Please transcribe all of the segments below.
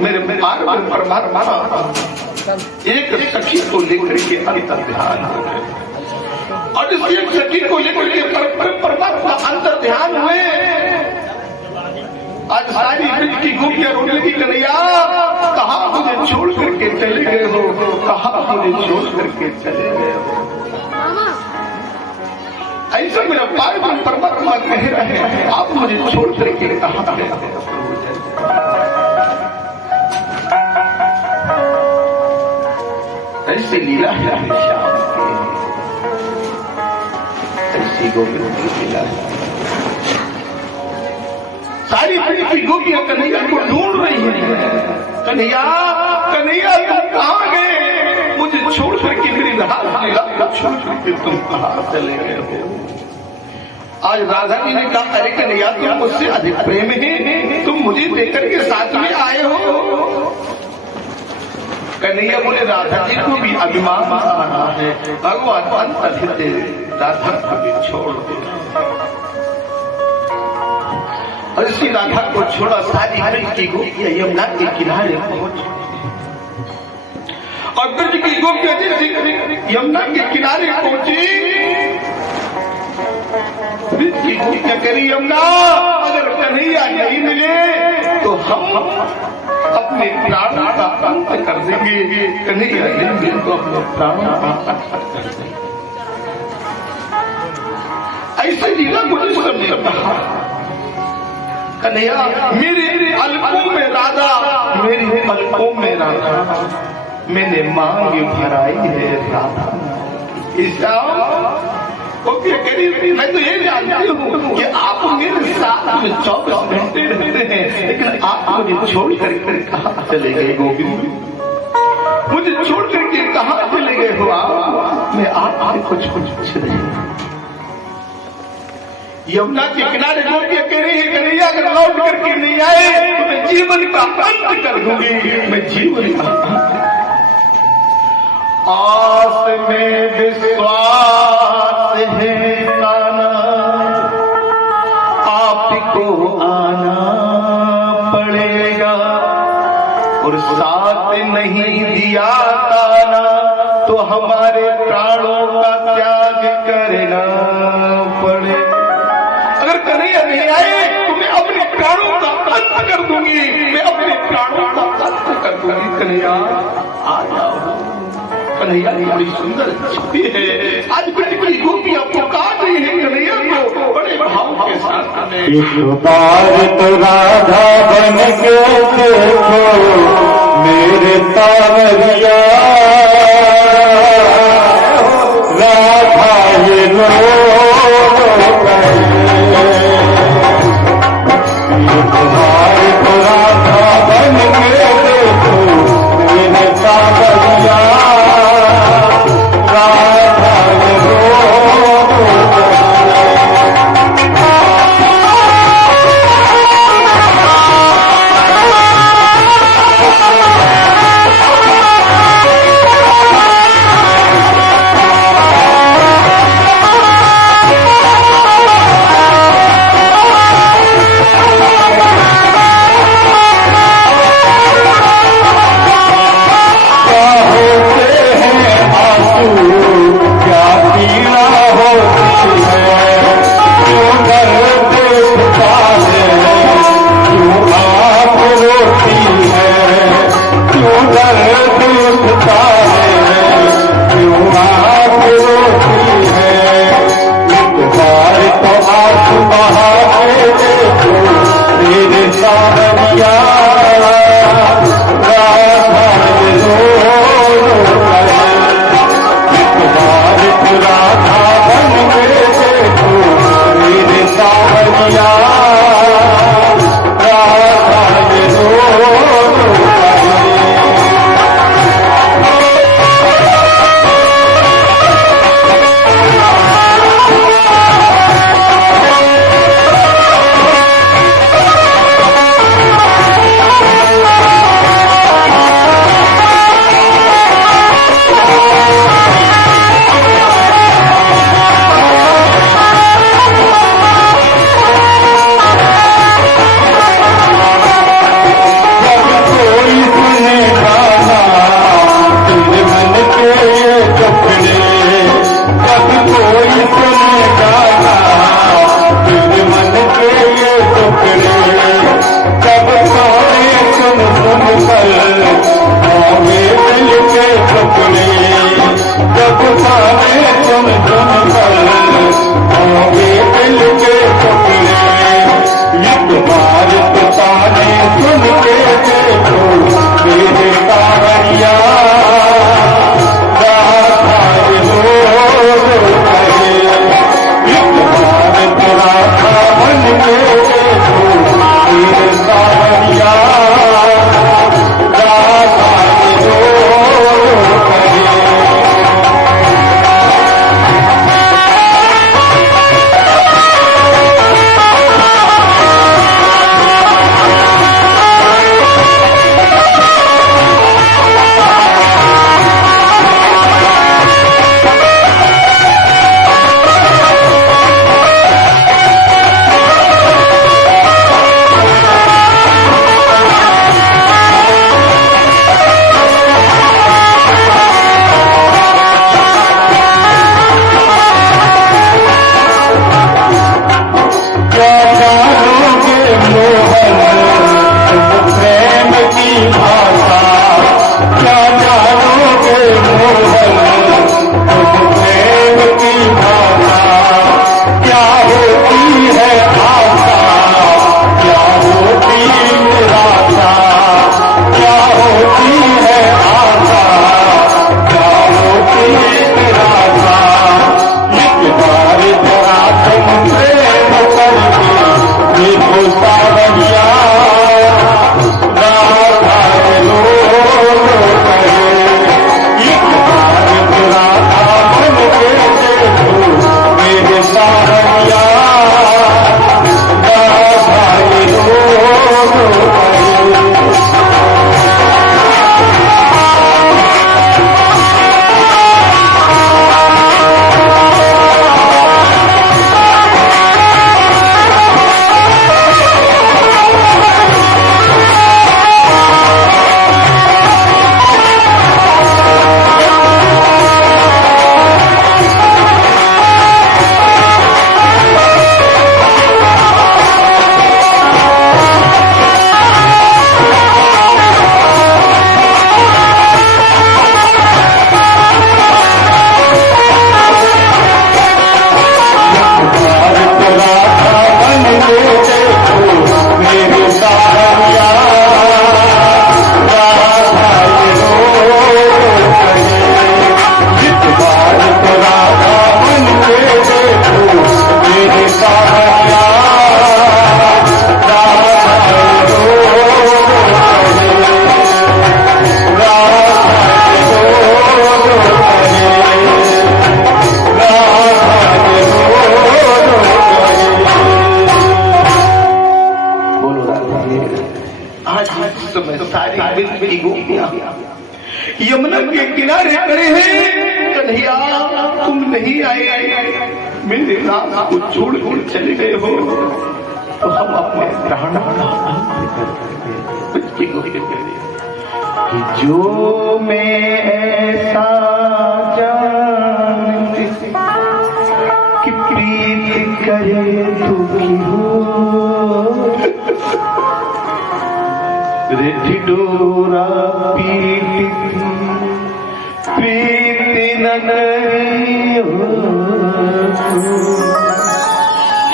मेरे परमात्मा एक सखी को लेकर के अंतर ध्यान हुए और इस एक सखी को लेकर के परमात्मा अंतर ध्यान हुए। आज सारी ब्रज की गोपियां रोने लगी, कन्हैया कहाँ मुझे छोड़ करके चले गए हो, कहाँ मुझे छोड़ करके चले गए हो। ऐसा मेरा पार्वती परमात्मा कह रहे हैं, आप मुझे छोड़ करके कहाँ गए हो। ऐसे लीला है श्याम की, ऐसी गोपियों की लीला है। सारी पृथ्वी गोपियां कन्हैया को ढूंढ रही है। कन्हैया कन्हैया तुम कहाँ गए, मुझे छोड़ करके मेरी लीला छोड़ करके तुम कहाँ चले गए हो। आज राधा जी ने कहा, अरे कन्हैया तुम मुझसे अधिक प्रेम है, तुम मुझे देकर के साथ में आए हो। कन्हैया बोले, राधा जी को भी अभिमान आ रहा है, भगवान अंत राधा को भी छोड़ दो। और इसी राधा को छोड़ा सारी ब्रज की गोपियां यमुना के किनारे पहुंच, और ब्रज की गोपियां जैसे यमुना के किनारे पहुंची, ब्रज की गोपियां करी, यमुना अगर कन्हैया नहीं मिले तो हम अपने प्राणों का अंत कर देंगे, कन्हैया नहीं मिले तो अपने प्राणों का अंत कर देंगे। ऐसे लीला मुझे सबने कहा, कन्हैया मेरे पलकों में राधा, मेरी पलकों में राधा, मैंने मांग भराई है राधा। मैं तो ये जानती हूँ कि आप मेरे साथ में 24 घंटे रहते हैं, लेकिन आप मुझे छोड़ करके कहाँ चले गए गोविंद, मुझे छोड़ करके कहाँ चले गए हो आप। मैं आपसे कुछ पूछ रही हूँ। यमुना के किनारे गोपियां कह रही है, कन्हैया अगर लौट करके नहीं आए तो मैं जीवन का अंत कर दूंगी, मैं जीवन का आस में विश्वास है काना, आपको आना पड़ेगा, और साथ नहीं दिया ताना तो हमारे प्राणों का त्याग करना पड़ेगा। अगर कन्हैया नहीं आए तो मैं अपने प्राणों का अंत कर दूंगी, मैं अपने प्राणों का अंत कर दूंगी। कन्हैया आ जाओ। कन्हैया की बड़ी सुंदर छवि है, आज बड़ी गोपियां पुकार रही है कन्हैया को बड़े भाव के साथ। इस बार तो राधा बन के देखो मेरे सावरिया, राधा ये लो कर होंगे दिल के टुकड़े, जब ताने सुन सुन कर होंगे दिल के टुकड़े। एक बार तो ताने सुन के देखो मेरे कांवरिया, राधा रो रो करे। एक बार तो राधा बन के देखो मेरे कांवरिया, राधा रो रो करे। यमुना के किनारे खड़े हैं। कन्हैया तुम नहीं आए, मेरे नाम को छोड़ छोड़ चले गए हो, तो हम अपने प्राण कि जो मैं ऐसा जानती कि प्रीत करे दुखी हो, रेठी डोरा पीट प्रीत न गई हो,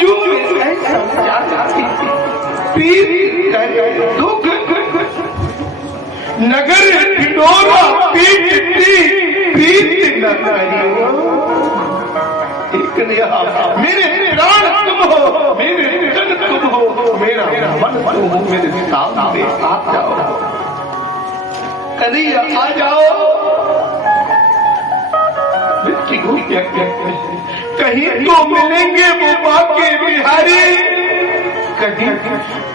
जो ऐसा जानती प्रीत करे दुख नगर ढिंडोरा पीटती प्रीत न करी हो। मेरे प्राण तुम हो, मेरे जन तुम हो, मेरा मन तुम हो, मेरे सामने आ जाओ, कन्हैया आ जाओ। कहीं तो मिलेंगे वो बाके बिहारी, कहीं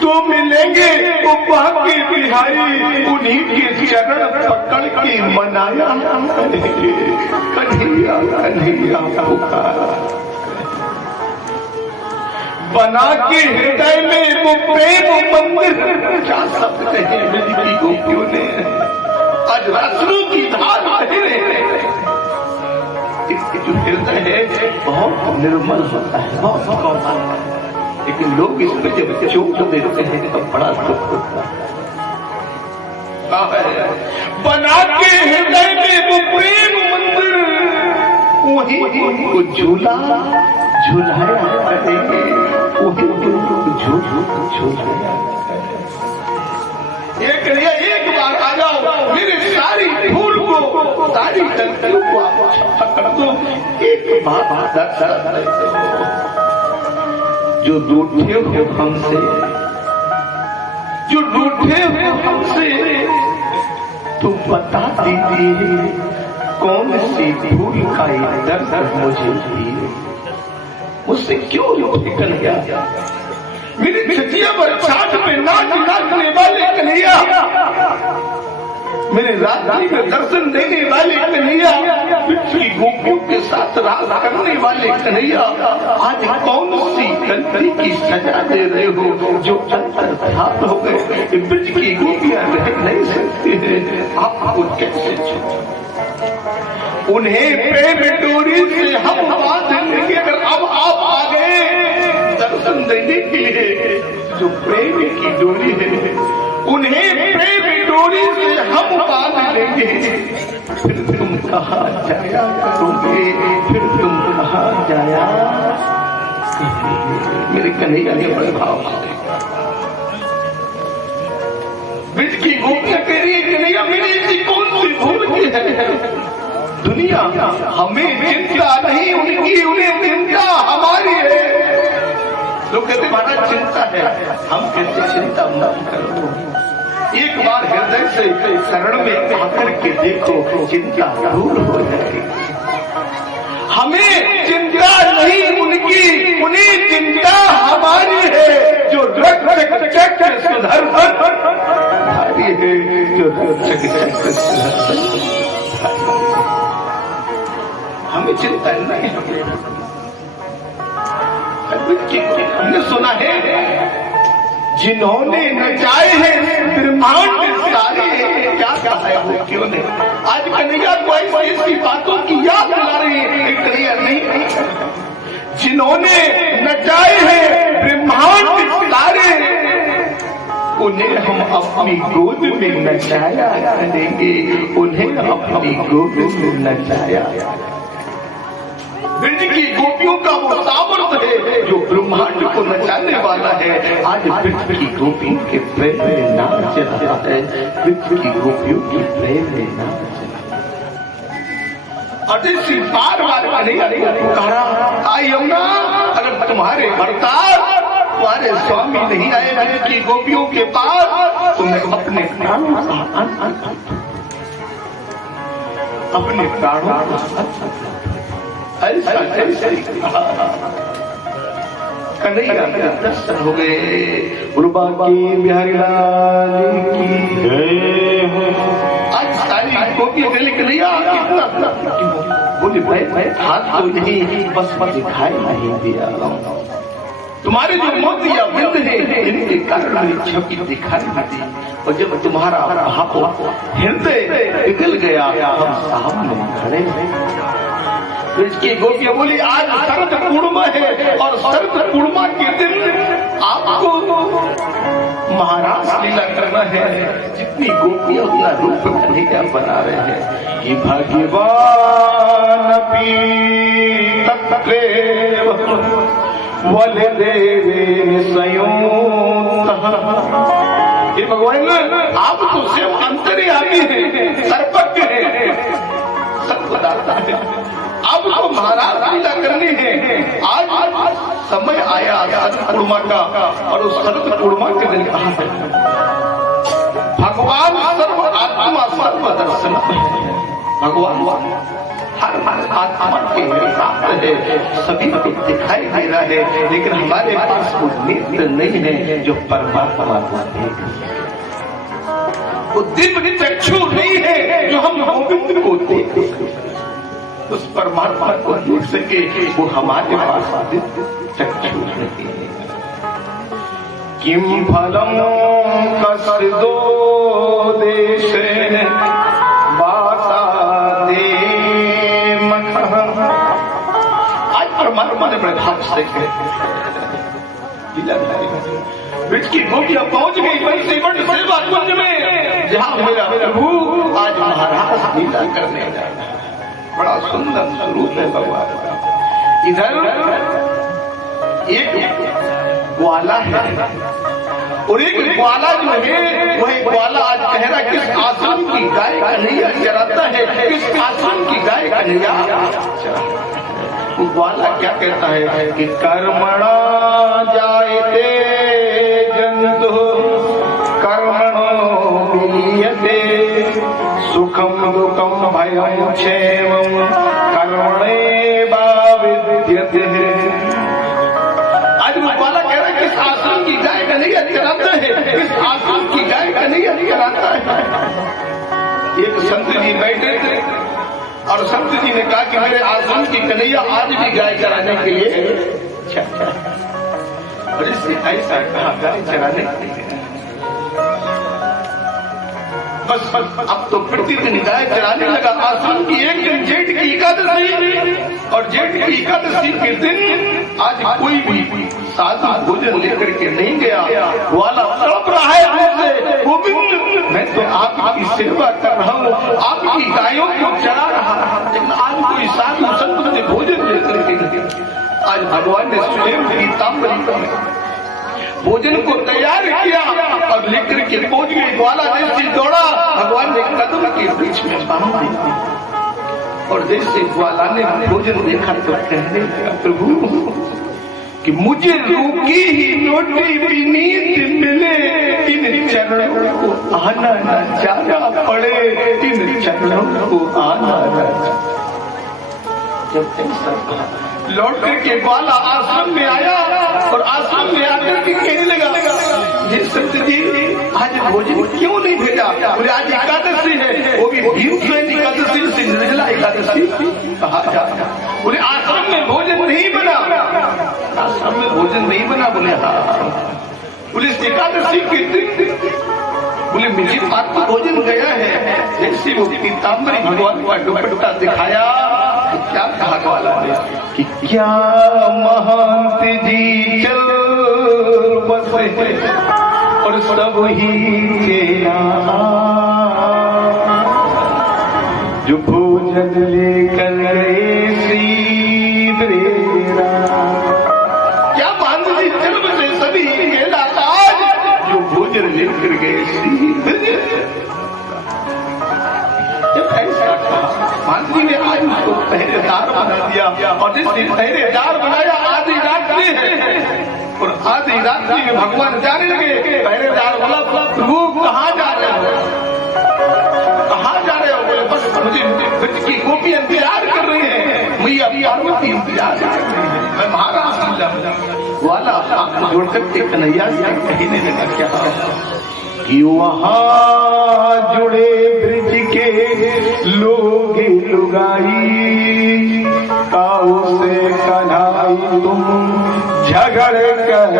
तो मिलेंगे वो बाके बिहारी, उन्हीं के चरण पकड़ के मनाया कन्हैया कन्हैया पुकारा। बना के हृदय में वो प्रेम मंदिर, क्या सब कहे मेरी गोपियों ने, आज रत्नों की धार बह रहे हैं। इसके जो हृदय है बहुत निर्मल होता है, बहुत कोमल है, लेकिन लोग इसमें जब चोट देते हैं तो बड़ा दुख होता है। चुका है। बना के हृदय में वो प्रेम मंदिर, वही उनको झूला झूलाया करेंगे, वही उनको झूलाया। एक बार आ जाओ, मेरे सारी भूल को, सारी गलतियों को आप क्षमा कर दो। एक बात जो रूठे हो हमसे, जो रूठे हो हमसे, तो बता दीजिए कौन सी भूल का ये दर्द मुझे दिए, मुझसे क्यों रूठे कल गया। मेरी छतिया पर छाछ में नाच नाचने वाले कन्हैया, मेरे रात्रि में दर्शन देने वाले कन्हैया, पिछली गोपियों के साथ राज करने वाले कन्हैया, आज कौन सी गलती की सजा दे रहे हो जो अंतर्धान हो गए। ब्रज की गोपियां रह नहीं सकती है, आपको कैसे छोड़। उन्हें प्रेम डोरी से हम बांध लेंगे, अगर अब आप आ गए दर्शन देने के लिए, जो प्रेम की डोरी है उन्हें प्रेम डोरी से हम बांध लेंगे। फिर तुम कहाँ जाया करोगे, फिर तुम कहाँ जाया करोगे। मेरे कन्हैया के बड़े भाव से ब्रज की गोपियां कह रही है, कन्हैया मेरी ऐसी कौन सी भूल की है। दुनिया हमें चिंता नहीं उनकी, उन्हें चिंता हमारी है। लोग कहते महाराज चिंता है, हम कहते चिंता मत करो। एक बार हृदय से शरण में आकर के देखो, चिंता दूर हो जाएगी। हमें चिंता नहीं उनकी, उन्हें चिंता हमारी है। जो रक्त चक्र सुधर भारी है, जो रक्त चक्र सुधर, हमें चिंता नहीं है। हमने सुना है जिन्होंने नचाए हैं ब्रह्मांड सारे, क्या कहा है वो क्यों नहीं। आज कन्हैया को ऐसी बातों की याद दिला रही है कन्हैया नहीं। जिन्होंने नचाए हैं ब्रह्मांड सारे, उन्हें हम अपनी गोद में नचाया करेंगे, उन्हें अपनी गोद में नचाया। ब्रज की गोपियों का वो सामर्थ्य है जो ब्रह्मांड को नचाने वाला है। आज ब्रज की गोपियों के प्रेम में नाच रहा है, ब्रज की गोपियों के प्रेम में नाच रहा है। अतिशय बार बार पुकारा, आई यमुना, अगर तुम्हारे भरतार, तुम्हारे स्वामी नहीं आए ब्रज की गोपियों के पास, तो मैं अपने प्राणों का अपने प्राणों का ऐसा कन्हैया के दर्शन हो गए। गुरुबा की बिहारी लाल की जय हो। आज सारी गोपियां गले कन्हैया कितना बोले भाई हाथ तो नहीं, बस दिखाई नहीं दिया। तुम्हारे जो मोतिया बिंद है इनके कारण मेरी छवि दिखाई नहीं दी, और जब तुम्हारा हृदय पिघल गया हम सामने खड़े हैं। ब्रज की गोपियां बोली आज शरद पूर्णिमा है, और शरद पूर्णिमा के दिन आपको महाराज लीला करना है। जितनी गोपियां उतना रूप कन्हैया बना रहे हैं। ये भगवान वले देवे संयुक्त। ये भगवान आप तो सिर्फ अंतर्यामी हैं, सर्वज्ञ हैं, सर्वदाता है। अब तो महाराज लीला करनी है। आज समय आया शरद पूर्णिमा का, और उस शरद पूर्णिमा के दिन कहा है भगवान सर्व आत्मा सर्व दर्शन। भगवान हर आत्मा के साथ है, सभी को दिखाई दे रहा है, लेकिन हमारे पास वो नेत्र नहीं है जो परमात्मा को देख। वो दिव्य चक्षु नहीं है जो हम गोविंद को देख सके, उस परमात्मा को देख सके। वो हमारे पास चक्षु नहीं है। किम फलम कसिदो देशे वासा दे मखः। आज परमात्मा ने बड़े भाव से ब्रज की गोपियां पहुंच गई बड़ी से बड़ी सेवा कुंज में। जहाँ मेरा प्रभु आज महाराज लीला करने जा रहा है। बड़ा सुंदर स्वरूप है भगवान का। इधर एक ग्वाला है और एक ग्वाला जो है वह ग्वाला आज कह रहा है किस आश्रम की गाय कन्हैया चराता है, किस आश्रम की गाय कन्हैया। वो ग्वाला क्या कहता है कि कर्मणा जायते जंतु कर्मणो विलीयते सुखम दुखम भयम क्षेमम कर्मणेवा विद्यते। आज वो ग्वाला कह रहा है किस आश्रम की गाय कन्हैया चराता है, किस आश्रम की गाय कन्हैया चराता है। एक संत जी बैठे थे और संत जी ने कहा कि मेरे आश्रम की कन्हैया आज भी गाय चराने के लिए और इसने ऐसा कहा गाय चराने के लिए बस अब तो प्रतिदिन गाय चराने लगा। आश्रम की एक दिन जेठ की एकादशी और जेठ की एकादशी के दिन आज कोई भी साधु भोजन लेकर के नहीं गया। ग्वाला तड़प रहा है मुझसे, गोविंद मैं तो आपकी सेवा कर रहा हूँ, आपकी गायों को चरा रहा हूँ, लेकिन आज कोई साधु संत ने भोजन लेकर के नहीं। आज भगवान ने स्वयं पीताम्बरी में भोजन को तैयार किया और लेकर के पहुंच गए। ग्वाला जैसे दौड़ा भगवान ने कदम के बीच में बांध दिया और जैसे ग्वाला ने भोजन देखा तो कहने लगा प्रभु कि मुझे रूखी ही रोटी भी नींद मिले, इन चरणों को आना न जाना पड़े, इन चरणों को आना न जाना। जब ऐसा कहा लौट करके ग्वाला आश्रम में आया और आश्रम में आकर के कहने लगा जी संत जी आज भोजन क्यों नहीं भेजा। बोले आज एकादशी है, वो भी भीमसेन एकादशी से निर्जला एकादशी कहा जाता। बोले आश्रम में भोजन नहीं बना, आश्रम में भोजन नहीं बना। बोले हाँ। बोले एकादशी के दिन बोले मेरे पास तो भोजन गया है। जैसे वो पीताम्बरी भगवान का दुपट्टा दिखाया क्या कहा ग्वाला ने कि क्या महंत जी चल बसे और सब ही तेरा जो भोजन लेकर गए श्री ब्रेरा। क्या महंत जी चल बसे सभी केला आज जो भोजन लेकर गए श्री ब्रेरा। मंत्री ने आज उसको पहरेदार बना दिया और जिसने पहरेदार बनाया आधी रात्रि है और आधी रात्रि में भगवान जाने लगे। पहरेदार बोला प्रभु कहाँ जा रहे हो, कहाँ जा रहे हो। बोले बस मुझे ब्रज की गोपियां इंतजार कर रही है, मैया पार्वती इंतजार कर रही है, मैं महाराज बन जाऊंगा। वाला आप जोड़ करके कन्हैया से कहने लगा क्या कि वहाँ जुड़े ब्रज के लोग लुगाई काऊ से कन्हाई तुम झगड़ कह